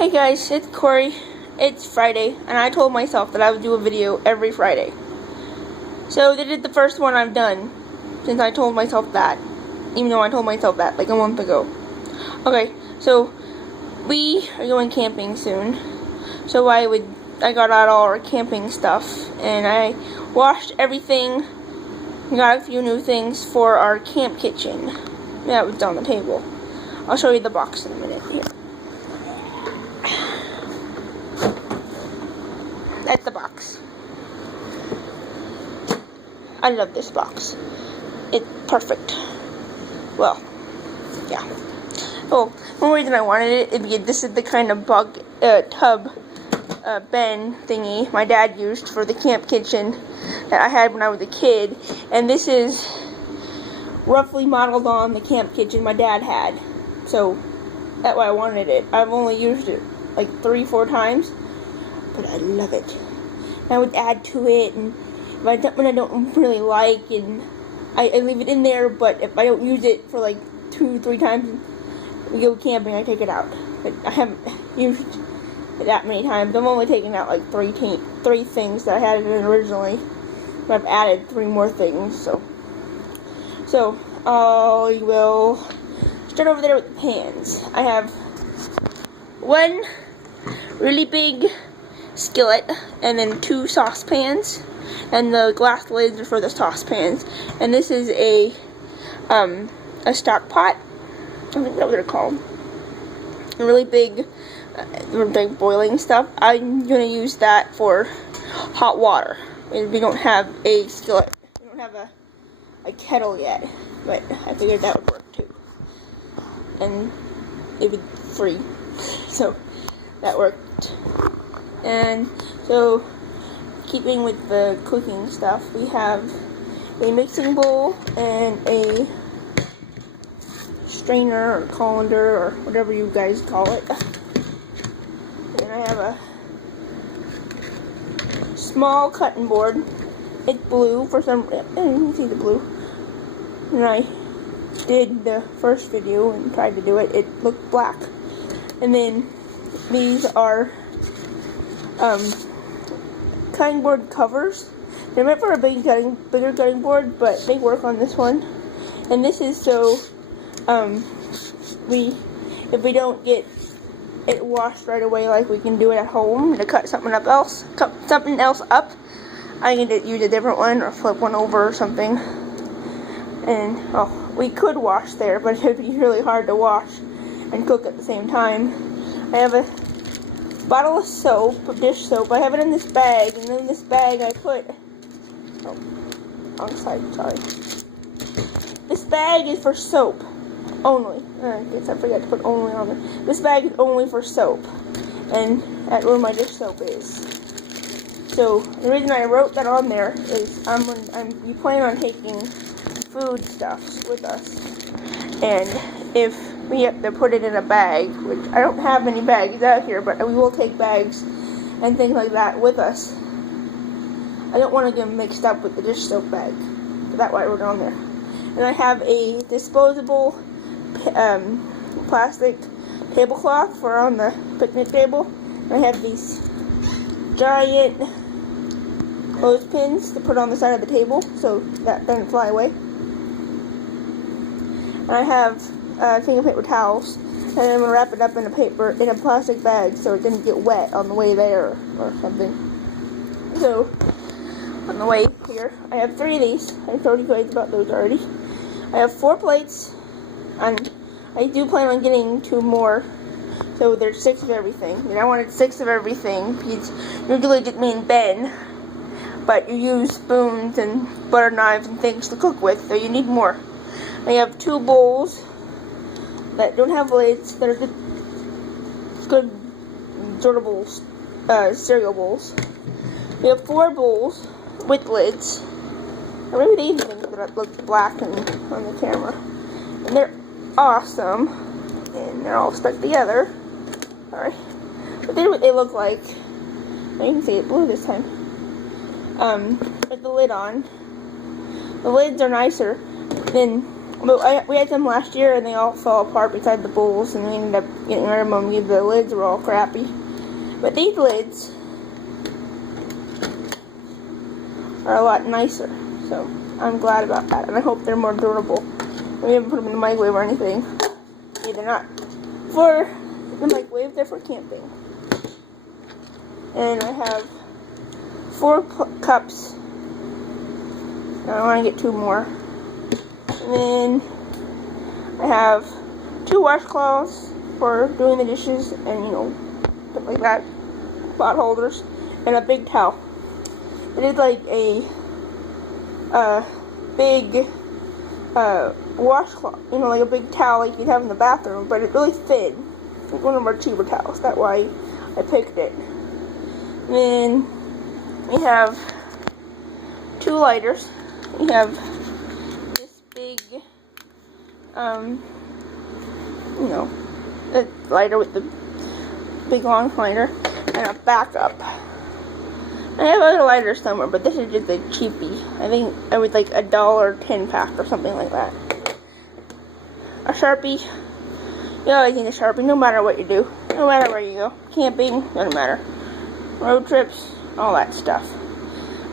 Hey guys, it's Corey. It's Friday, and I told myself that I would do a video every Friday. So this is the first one I've done since I told myself that, even though I told myself that like a month ago. Okay, so we are going camping soon. So I got out all our camping stuff, and I washed everything. Got a few new things for our camp kitchen. That was on the table. I'll show you the box in a minute here. That's the box. I love this box. It's perfect. Well, yeah. Oh, one reason I wanted it is because this is the kind of tub bin thingy my dad used for the camp kitchen that I had when I was a kid, and this is roughly modeled on the camp kitchen my dad had. So that's why I wanted it. I've only used it like 3-4 times, but I love it. And I would add to it, and if I don't really like, and I leave it in there. But if I don't use it for like 2-3 times, and we go camping, I take it out. But I haven't used it that many times. I'm only taking out like three things that I had it in originally, but I've added 3 more things. So I will start over there with the pans. I have one really big skillet, and then 2 saucepans, and the glass lids are for the saucepans. And this is a stock pot. I don't know what they're called. A really big boiling stuff. I'm gonna use that for hot water. We don't have a skillet. We don't have a kettle yet, but I figured that would work too. And it was free, so that worked. And so, keeping with the cooking stuff, we have a mixing bowl and a strainer or colander or whatever you guys call it. And I have a small cutting board. It's blue for some reason. You can see the blue. And I did the first video and tried to do it. It looked black. And then these are cutting board covers. They're meant for a bigger cutting board, but they work on this one. And this is so if we don't get it washed right away, like we can do it at home, to cut something else up, I can use a different one or flip one over or something. And we could wash there, but it would be really hard to wash and cook at the same time. I have a bottle of soap, dish soap. I have it in this bag, and in this bag I put, wrong side, sorry. This bag is for soap only. I guess I forgot to put only on there. This bag is only for soap, and that's where my dish soap is. So the reason I wrote that on there is we plan on taking food stuffs with us, and if we have to put it in a bag, which I don't have any bags out here, but we will take bags and things like that with us. I don't want to get them mixed up with the dish soap bag, so that's why I wrote it on there. And I have a disposable plastic tablecloth for on the picnic table. And I have these giant clothespins to put on the side of the table so that doesn't fly away. And I have a thing of paper towels, and I'm going to wrap it up in a plastic bag so it didn't get wet on the way there or something. So on the way here, I have 3 of these. I've already told about those already. I have 4 plates, and I do plan on getting 2 more, so there's 6 of everything. And I wanted 6 of everything because usually just me and Ben, but you use spoons and butter knives and things to cook with, so you need more. I have 2 bowls that don't have lids. They're good durable cereal bowls. We have 4 bowls with lids. I really these things that look black on the camera, and they're awesome, and they're all stuck together. Sorry, but this is what they look like. Now you can see it blue this time. With the lid on. The lids are nicer than But we had some last year, and they all fell apart beside the bowls, and we ended up getting rid of them because the lids were all crappy. But these lids are a lot nicer, so I'm glad about that, and I hope they're more durable. We haven't put them in the microwave or anything. Yeah, they're not for the microwave, they're for camping. And I have 4 cups. I want to get 2 more. And then I have 2 washcloths for doing the dishes and, you know, stuff like that. Pot holders. And a big towel. It is like a big washcloth. You know, like a big towel like you'd have in the bathroom. But it's really thin. Like one of our cheaper towels. That's why I picked it. And then we have 2 lighters. We have this big, you know, a lighter with the big long lighter, and a backup. I have other lighters somewhere, but this is just a cheapie. I think it was like $1.10 pack or something like that. A Sharpie. You always need a Sharpie, no matter what you do. No matter where you go. Camping, doesn't matter. Road trips, all that stuff.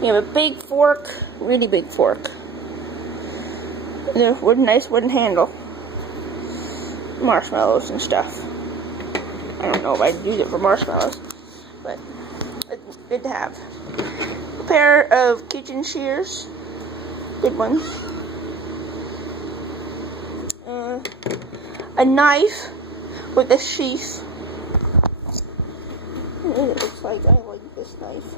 We have a big fork, really big fork. And a nice wooden handle. Marshmallows and stuff. I don't know if I'd use it for marshmallows, but it's good to have. A pair of kitchen shears, good ones. A knife with a sheath. It looks like I like this knife.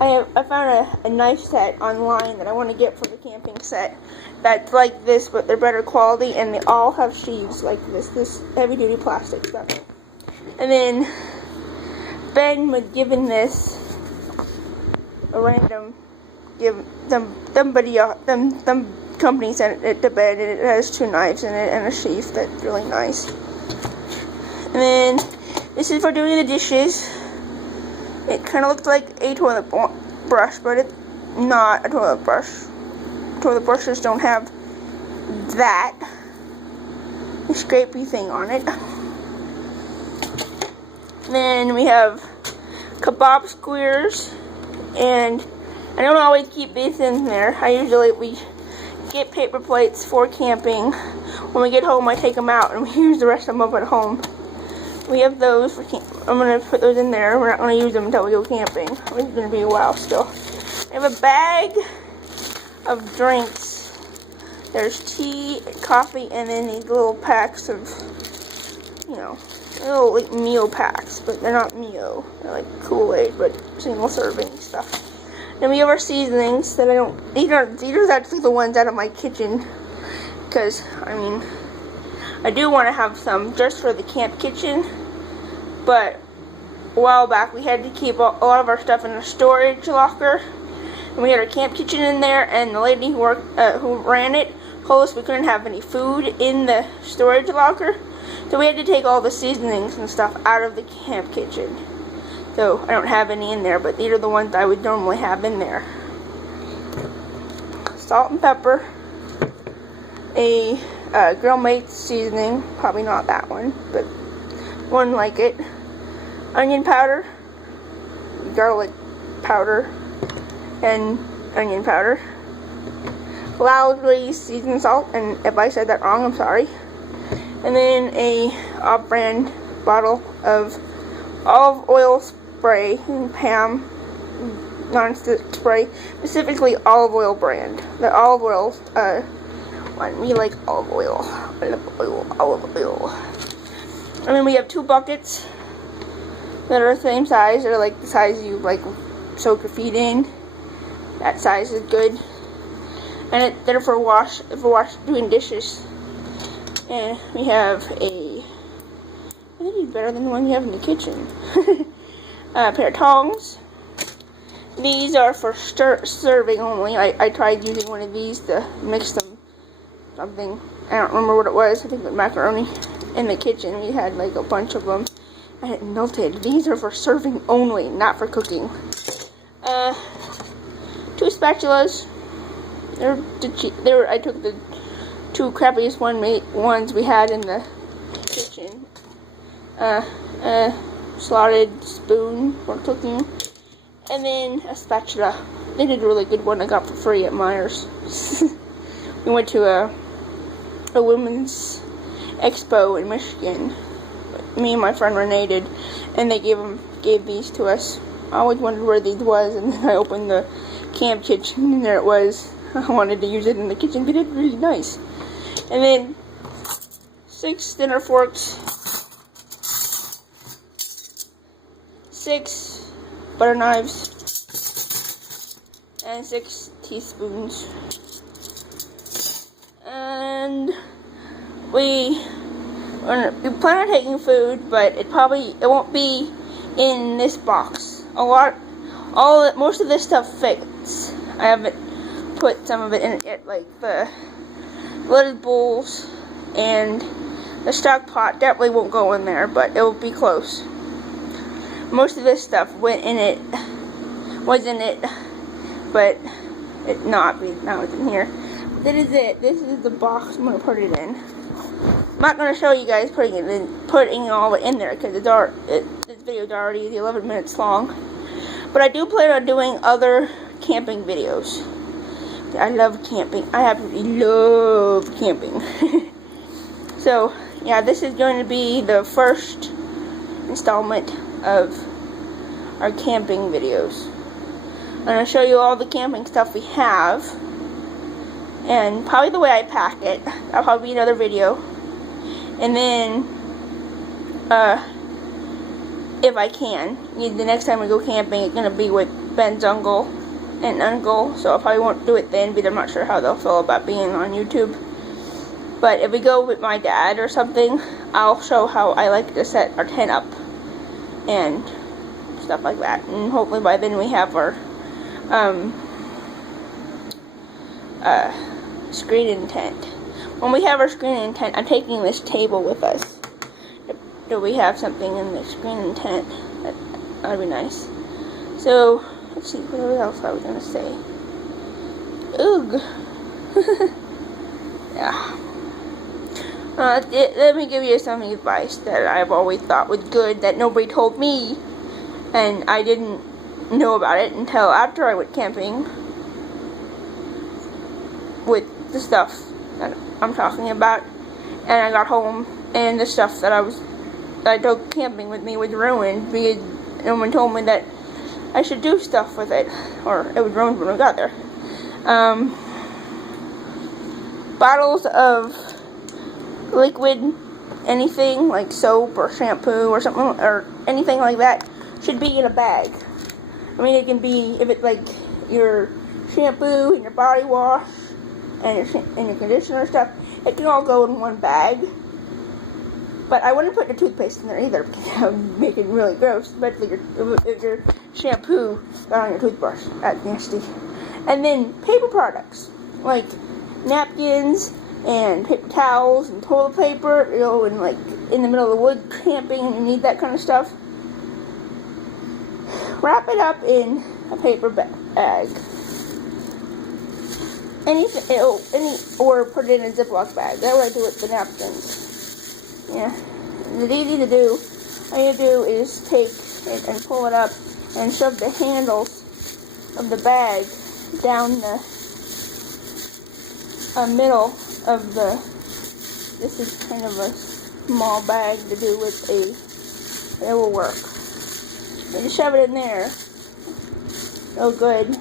I found a knife set online that I want to get for the camping set that's like this, but they're better quality, and they all have sheaths like this heavy duty plastic stuff. And then Ben was given this a random some company sent it to Ben, and it has 2 knives in it and a sheath that's really nice. And then this is for doing the dishes. It kind of looks like a toilet brush, but it's not a toilet brush. Toilet brushes don't have that scrapey thing on it. Then we have kebab squares, and I don't always keep these in there. We get paper plates for camping. When we get home, I take them out and we use the rest of them up at home. We have those for I'm going to put those in there. We're not going to use them until we go camping. It's going to be a while still. I have a bag of drinks. There's tea, coffee, and then these little packs of, you know, little like meal packs, but they're not Mio. They're like Kool-Aid, but single serving stuff. Then we have our seasonings that I don't. These are actually the ones out of my kitchen, because I mean, I do want to have some just for the camp kitchen, but a while back we had to keep a lot of our stuff in a storage locker, and we had our camp kitchen in there, and the lady who ran it told us we couldn't have any food in the storage locker, so we had to take all the seasonings and stuff out of the camp kitchen. So I don't have any in there, but these are the ones I would normally have in there. Salt and pepper, a Grill Mates seasoning, probably not that one, but one like it. Onion powder, garlic powder, and onion powder. Loudly seasoned salt, and if I said that wrong, I'm sorry. And then a off-brand bottle of olive oil spray and Pam non-stick spray, specifically olive oil brand. The olive oil one. We like olive oil. Olive oil. And then we have 2 buckets that are the same size. They're like the size you like soak your feet in. That size is good. And they're for doing dishes. And we have I think it's better than the one you have in the kitchen. A pair of tongs. These are for serving only. I tried using one of these to mix them something. I don't remember what it was. I think it was macaroni. In the kitchen, we had like a bunch of them. And it melted. These are for serving only, not for cooking. 2 spatulas. I took the two crappiest ones we had in the kitchen. Slotted spoon for cooking, and then a spatula. They did a really good one I got for free at Myers. We went to a women's expo in Michigan. Me and my friend Renee did, and they gave these to us. I always wondered where these was, and then I opened the camp kitchen, and there it was. I wanted to use it in the kitchen because it's really nice. And then 6 dinner forks, 6 butter knives, and 6 teaspoons. And we plan on taking food, but it won't be in this box. Most of this stuff fits. I haven't put some of it in it, like the loaded bowls and the stock pot definitely won't go in there, but it will be close. Most of this stuff was in it, but now it's in here. That is it. This is the box I'm gonna put it in. I'm not gonna show you guys putting all of it in there because this video is already 11 minutes long. But I do plan on doing other camping videos. I love camping. I absolutely love camping. So yeah, this is going to be the first installment of our camping videos. I'm going to show you all the camping stuff we have, and probably the way I pack it. That'll probably be another video. And then if I can, the next time we go camping, it's going to be with Ben's uncle and uncle, so I probably won't do it then because I'm not sure how they'll feel about being on YouTube. But if we go with my dad or something, I'll show how I like to set our tent up and stuff like that. And hopefully by then we have our screening tent. When we have our screening tent, I'm taking this table with us. Do we have something in the screening tent? That'd be nice. So let's see, what else I was gonna say? Ugh. Yeah. Let me give you some advice that I've always thought was good that nobody told me, and I didn't know about it until after I went camping with the stuff that I'm talking about, and I got home and the stuff that I took camping with me was ruined because no one told me that I should do stuff with it, or it was ruined when we got there. Bottles of liquid, anything like soap or shampoo or something, or anything like that, should be in a bag. I mean, it can be, if it's like your shampoo and your body wash and your conditioner stuff, it can all go in one bag. But I wouldn't put your toothpaste in there either because that would make it really gross, especially if your shampoo got on your toothbrush. That's nasty. And then paper products like napkins and paper towels and toilet paper, and like in the middle of the woods camping and you need that kind of stuff. Wrap it up in a paper bag. Or put it in a Ziploc bag. That's what I do with the napkins. Yeah, it's easy to do. All you do is take it and pull it up and shove the handles of the bag down the middle of the. This is kind of a small bag to do with it will work. And you shove it in there. Oh, good.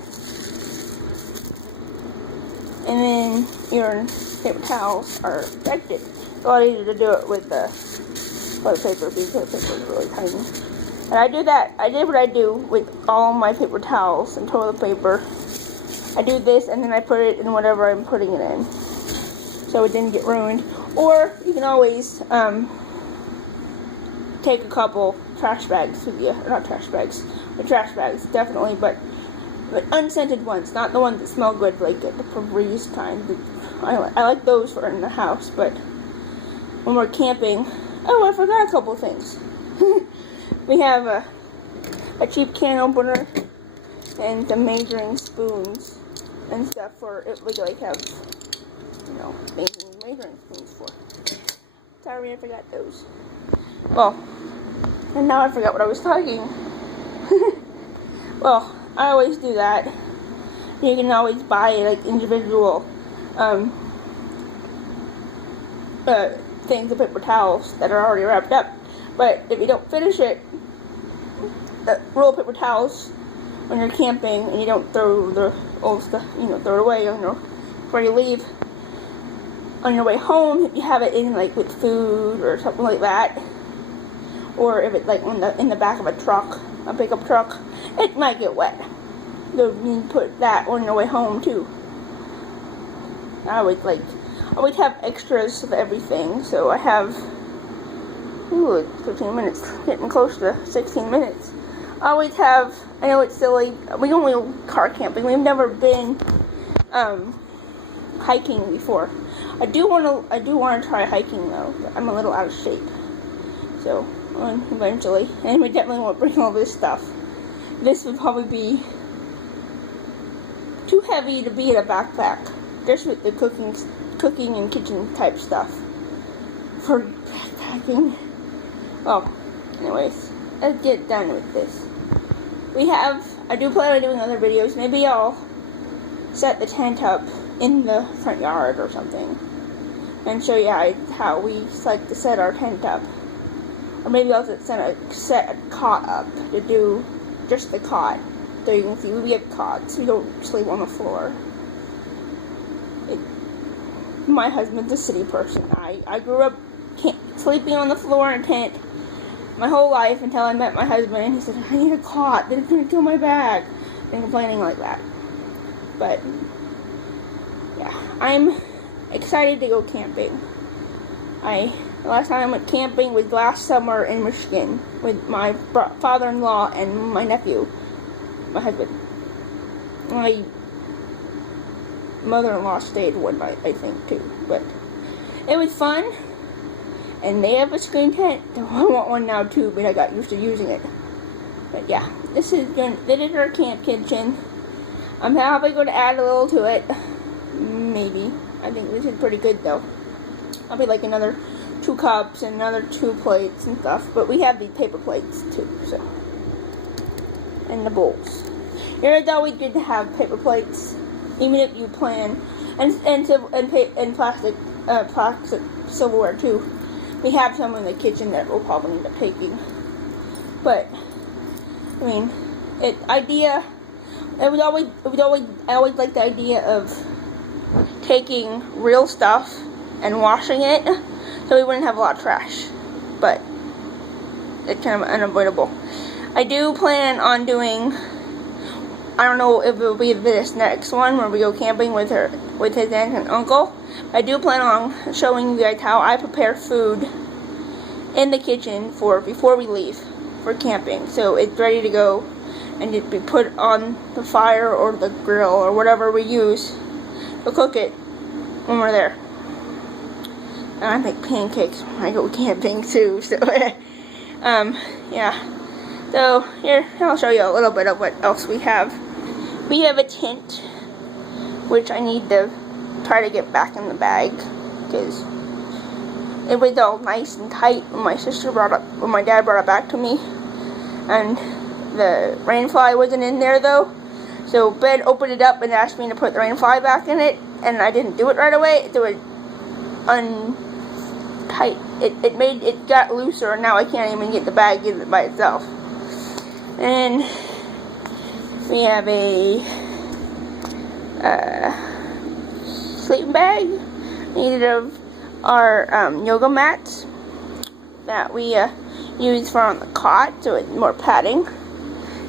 And then your paper towels are protected. It's a lot easier to do it with the toilet paper because toilet paper is really tiny. And I did what I do with all my paper towels and toilet paper. I do this and then I put it in whatever I'm putting it in, so it didn't get ruined. Or you can always take a couple trash bags with you. Or not trash bags, but trash bags, definitely, but unscented ones, not the ones that smell good, like the Febreze kind. I like those for in the house, but when we're camping, oh, I forgot a couple things. We have a cheap can opener and some measuring spoons and stuff for if we like have, making measuring spoons for? Sorry, I forgot those. Well, and now I forgot what I was talking. Well, I always do that. You can always buy like individual things of paper towels that are already wrapped up. But if you don't finish it, roll paper towels when you're camping and you don't throw the old stuff, throw it away before you leave. On your way home, if you have it in like with food or something like that, or if it's like in the back of a truck, a pickup truck, it might get wet. So you can put that on your way home too. I always have extras of everything, so I have 15 minutes, getting close to 16 minutes. I always have, I know it's silly, we only go car camping, we've never been hiking before. I do want to try hiking though, but I'm a little out of shape. So, eventually, and we definitely won't bring all this stuff. This would probably be too heavy to be in a backpack, just with the cooking and kitchen type stuff for backpacking. Well, anyways, let's get done with this. I do plan on doing other videos. Maybe I'll set the tent up in the front yard or something and show you how we like to set our tent up. Or maybe I'll set a cot up to do just the cot. So you can see we have cots. We don't sleep on the floor. My husband's a city person. I grew up sleeping on the floor in a tent my whole life until I met my husband, and he said, I need a cot, then it's going to kill my back, and complaining like that. But, yeah, I'm excited to go camping. The last time I went camping was last summer in Michigan with my father-in-law and my nephew, my husband. My mother-in-law stayed one night, I think, too, but it was fun. And they have a screen tent. I want one now too, but I got used to using it. But yeah, this is our camp kitchen. I'm probably going to add a little to it. Maybe. I think this is pretty good though. I'll be like another 2 cups and another 2 plates and stuff. But we have these paper plates too, so. And the bowls. It's always good to have paper plates, even if you plan, and plastic silverware too. We have some in the kitchen that we'll probably end up taking. But I mean, I always like the idea of taking real stuff and washing it, so we wouldn't have a lot of trash. But it's kind of unavoidable. I do plan on doing, I don't know if it will be this next one where we go camping with his aunt and uncle. I do plan on showing you guys how I prepare food in the kitchen before we leave for camping. So it's ready to go and it be put on the fire or the grill or whatever we use to cook it when we're there. And I make pancakes when I go camping too. So yeah. So here I'll show you a little bit of what else we have. We have a tent, which I need to try to get back in the bag because it was all nice and tight when my dad brought it back to me, and the rain fly wasn't in there though. So Ben opened it up and asked me to put the rain fly back in it, and I didn't do it right away. So it untight. It got looser, and now I can't even get the bag in it by itself. And we have a sleeping bag made of our yoga mats that we use for on the cot, so it's more padding.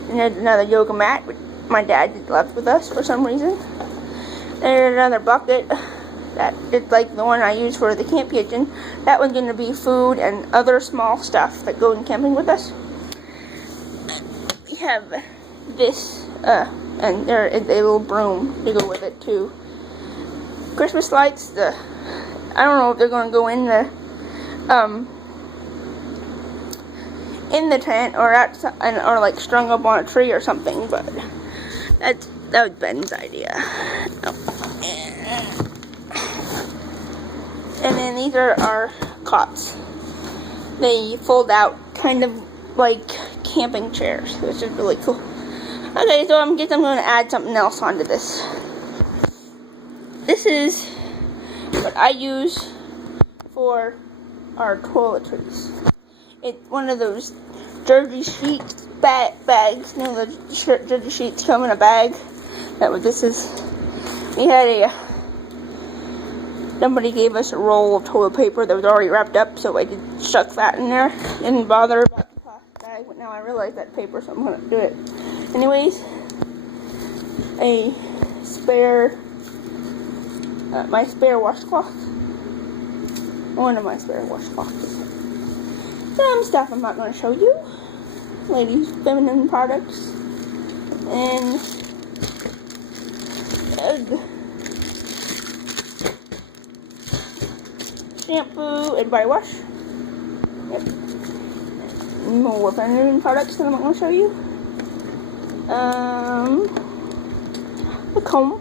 And there's another yoga mat which my dad just left with us for some reason. And there's another bucket that is like the one I use for the camp kitchen. That one's going to be food and other small stuff that go in camping with us. We have this, and there is a little broom to go with it too. Christmas lights, I don't know if they're going to go in the tent or or like strung up on a tree or something, but that was Ben's idea. And then these are our cots. They fold out kind of like camping chairs, which is really cool. Okay, so I guess I'm going to add something else onto this. This is what I use for our toiletries. It's one of those Jersey sheets bags. You know, the Jersey sheets come in a bag. That's what this is. We had somebody gave us a roll of toilet paper that was already wrapped up, so I just stuck that in there. Didn't bother about the plastic bag, but now I realize that paper, so I'm going to do it. Anyways, a spare, my spare washcloth. One of my spare washcloths. Some stuff I'm not going to show you. Ladies' feminine products. And shampoo and body wash. Yep. More feminine products that I'm not going to show you. A comb.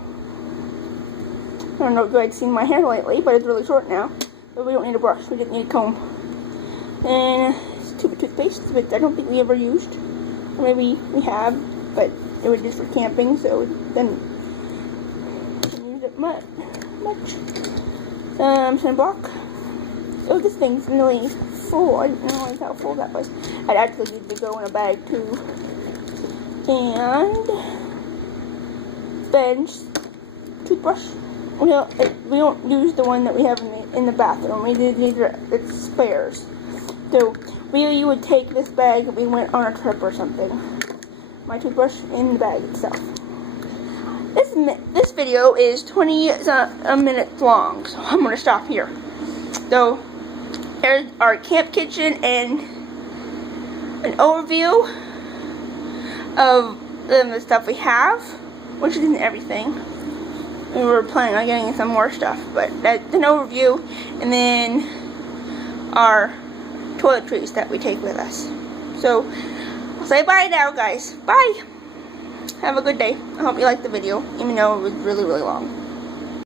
I don't know if you guys seen my hair lately, but it's really short now. But we don't need a brush, we just need a comb. And a tube of toothpaste, which I don't think we ever used. Or maybe we have, but it was just for camping, so then didn't use it much. Sunblock. Oh, this thing's really full. I didn't realize how full that was. I'd actually need to go in a bag too. And bench toothbrush. We don't use the one that we have in the bathroom. It's spares. So you would take this bag if we went on a trip or something. My toothbrush in the bag itself. This video is 20 minutes long, so I'm gonna stop here. So there's our camp kitchen and an overview of the stuff we have, which isn't everything. We were planning on getting some more stuff, but that's an overview, and then our toiletries that we take with us. So I'll say bye now, guys. Bye. Have a good day. I hope you liked the video, even though it was really, really long.